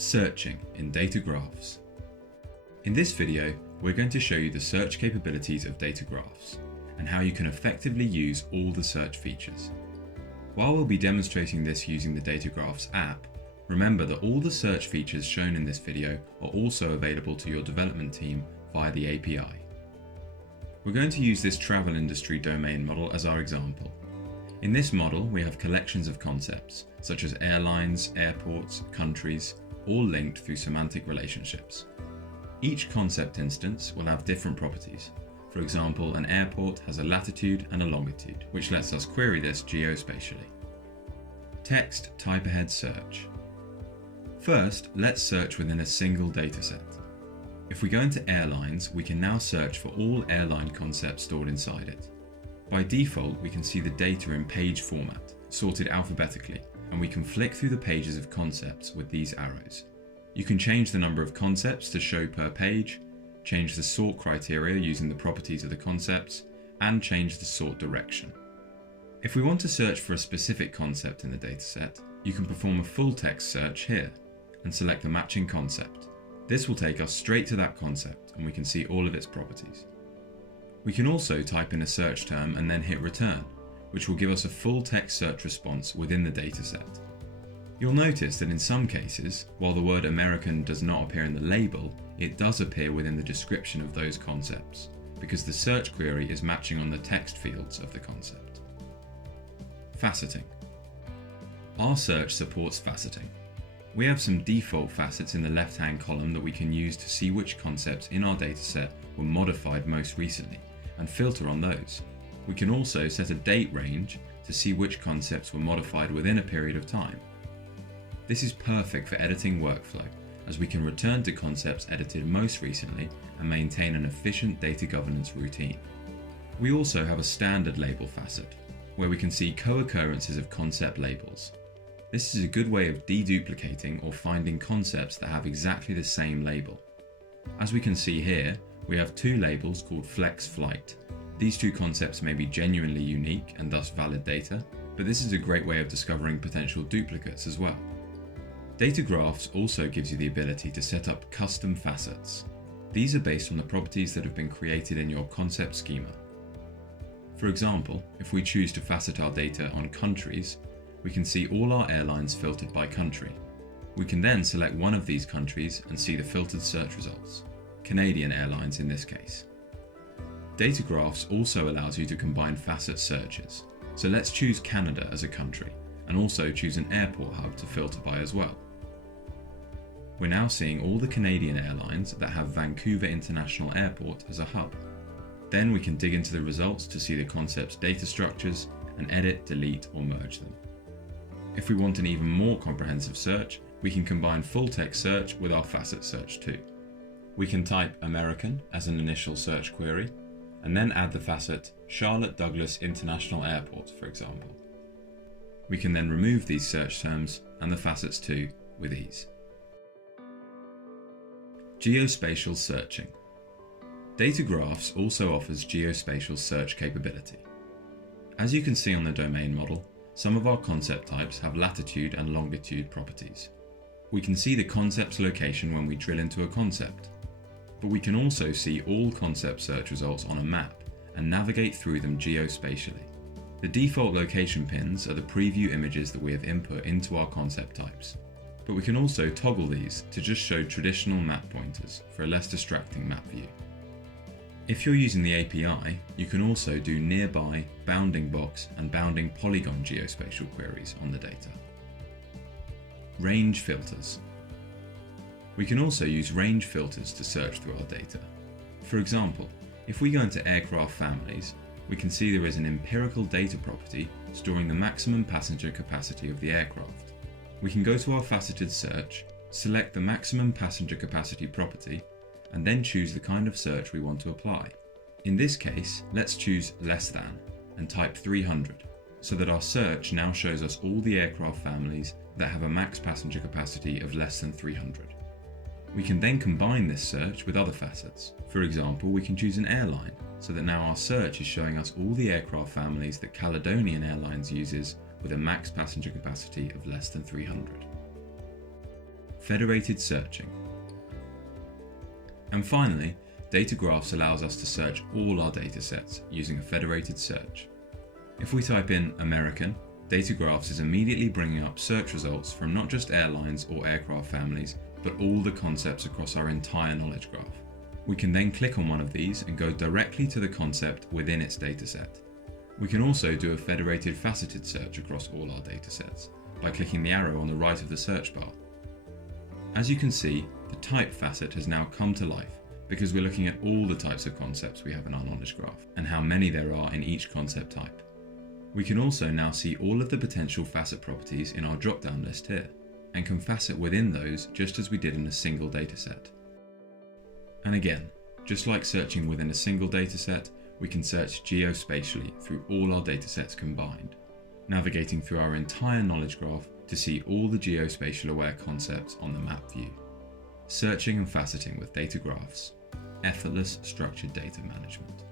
Searching in data graphs. In this video, we're going to show you the search capabilities of data graphs and how you can effectively use all the search features. While we'll be demonstrating this using the Data Graphs app, remember that all the search features shown in this video are also available to your development team via the API. We're going to use this travel industry domain model as our example. In this model, we have collections of concepts, such as airlines, airports, countries, all linked through semantic relationships. Each concept instance will have different properties. For example, an airport has a latitude and a longitude, which lets us query this geospatially. Text type ahead search. First, let's search within a single dataset. If we go into airlines, we can now search for all airline concepts stored inside it. By default, we can see the data in page format, sorted alphabetically, and we can flick through the pages of concepts with these arrows. You can change the number of concepts to show per page, change the sort criteria using the properties of the concepts, and change the sort direction. If we want to search for a specific concept in the dataset, you can perform a full text search here and select the matching concept. This will take us straight to that concept and we can see all of its properties. We can also type in a search term and then hit return, which will give us a full text search response within the dataset. You'll notice that in some cases, while the word American does not appear in the label, it does appear within the description of those concepts, because the search query is matching on the text fields of the concept. Faceting. Our search supports faceting. We have some default facets in the left-hand column that we can use to see which concepts in our dataset were modified most recently, and filter on those. We can also set a date range to see which concepts were modified within a period of time. This is perfect for editing workflow, as we can return to concepts edited most recently and maintain an efficient data governance routine. We also have a standard label facet, where we can see co-occurrences of concept labels. This is a good way of deduplicating or finding concepts that have exactly the same label. As we can see here, we have two labels called Flex Flight. These two concepts may be genuinely unique and thus valid data, but this is a great way of discovering potential duplicates as well. Data Graphs also gives you the ability to set up custom facets. These are based on the properties that have been created in your concept schema. For example, if we choose to facet our data on countries, we can see all our airlines filtered by country. We can then select one of these countries and see the filtered search results, Canadian Airlines in this case. Data Graphs also allows you to combine facet searches. So let's choose Canada as a country and also choose an airport hub to filter by as well. We're now seeing all the Canadian airlines that have Vancouver International Airport as a hub. Then we can dig into the results to see the concept's data structures and edit, delete, or merge them. If we want an even more comprehensive search, we can combine full text search with our facet search too. We can type American as an initial search query, and then add the facet Charlotte Douglas International Airport, for example. We can then remove these search terms and the facets too with ease. Geospatial Searching. Data Graphs also offers geospatial search capability. As you can see on the domain model, some of our concept types have latitude and longitude properties. We can see the concept's location when we drill into a concept, but we can also see all concept search results on a map and navigate through them geospatially. The default location pins are the preview images that we have input into our concept types, but we can also toggle these to just show traditional map pointers for a less distracting map view. If you're using the API, you can also do nearby, bounding box, and bounding polygon geospatial queries on the data. Range filters. We can also use range filters to search through our data. For example, if we go into aircraft families, we can see there is an empirical data property storing the maximum passenger capacity of the aircraft. We can go to our faceted search, select the maximum passenger capacity property, and then choose the kind of search we want to apply. In this case, let's choose less than and type 300, so that our search now shows us all the aircraft families that have a max passenger capacity of less than 300. We can then combine this search with other facets. For example, we can choose an airline, so that now our search is showing us all the aircraft families that Caledonian Airlines uses with a max passenger capacity of less than 300. Federated Searching. And finally, Data Graphs allows us to search all our datasets using a federated search. If we type in American, Data Graphs is immediately bringing up search results from not just airlines or aircraft families, but all the concepts across our entire knowledge graph. We can then click on one of these and go directly to the concept within its dataset. We can also do a federated faceted search across all our datasets by clicking the arrow on the right of the search bar. As you can see, the type facet has now come to life because we're looking at all the types of concepts we have in our knowledge graph and how many there are in each concept type. We can also now see all of the potential facet properties in our drop-down list here, and can facet within those just as we did in a single dataset. And again, just like searching within a single dataset, we can search geospatially through all our datasets combined, navigating through our entire knowledge graph to see all the geospatial aware concepts on the map view. Searching and faceting with data graphs, effortless structured data management.